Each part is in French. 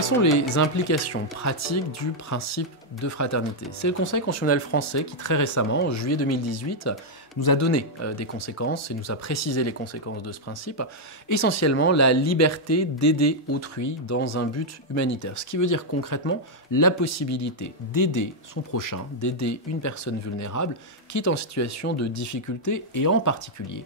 quelles sont les implications pratiques du principe de fraternité? C'est le Conseil constitutionnel français qui, très récemment, en juillet 2018, nous a donné des conséquences et nous a précisé les conséquences de ce principe. Essentiellement, la liberté d'aider autrui dans un but humanitaire. Ce qui veut dire concrètement la possibilité d'aider son prochain, d'aider une personne vulnérable qui est en situation de difficulté et en particulier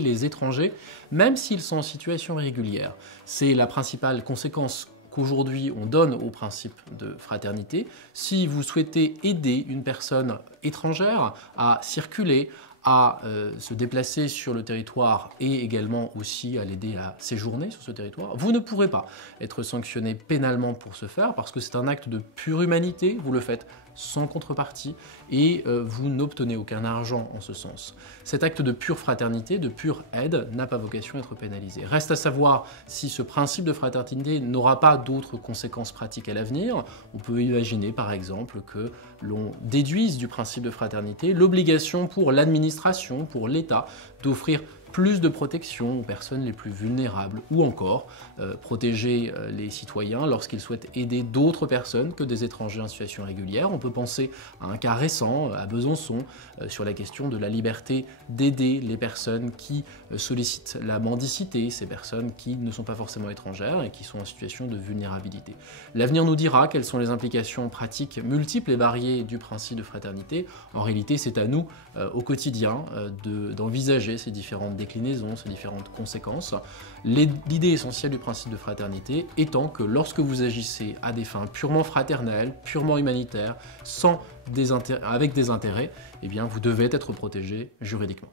les étrangers, même s'ils sont en situation irrégulière. C'est la principale conséquence qu'aujourd'hui on donne au principe de fraternité. Si vous souhaitez aider une personne étrangère à circuler, à se déplacer sur le territoire et également aussi à l'aider à séjourner sur ce territoire, vous ne pourrez pas être sanctionné pénalement pour ce faire parce que c'est un acte de pure humanité, vous le faites sans contrepartie et vous n'obtenez aucun argent en ce sens. Cet acte de pure fraternité, de pure aide, n'a pas vocation à être pénalisé. Reste à savoir si ce principe de fraternité n'aura pas d'autres conséquences pratiques à l'avenir. On peut imaginer par exemple que l'on déduise du principe de fraternité l'obligation pour l'administration, pour l'État, d'offrir plus de protection aux personnes les plus vulnérables ou encore protéger les citoyens lorsqu'ils souhaitent aider d'autres personnes que des étrangers en situation régulière. On peut penser à un cas récent à Besançon sur la question de la liberté d'aider les personnes qui sollicitent la mendicité, ces personnes qui ne sont pas forcément étrangères et qui sont en situation de vulnérabilité. L'avenir nous dira quelles sont les implications pratiques multiples et variées du principe de fraternité. En réalité, c'est à nous au quotidien d'envisager ces différentes déclinaisons, ces différentes conséquences. L'idée essentielle du principe de fraternité étant que lorsque vous agissez à des fins purement fraternelles, purement humanitaires, avec des intérêts, eh bien vous devez être protégé juridiquement.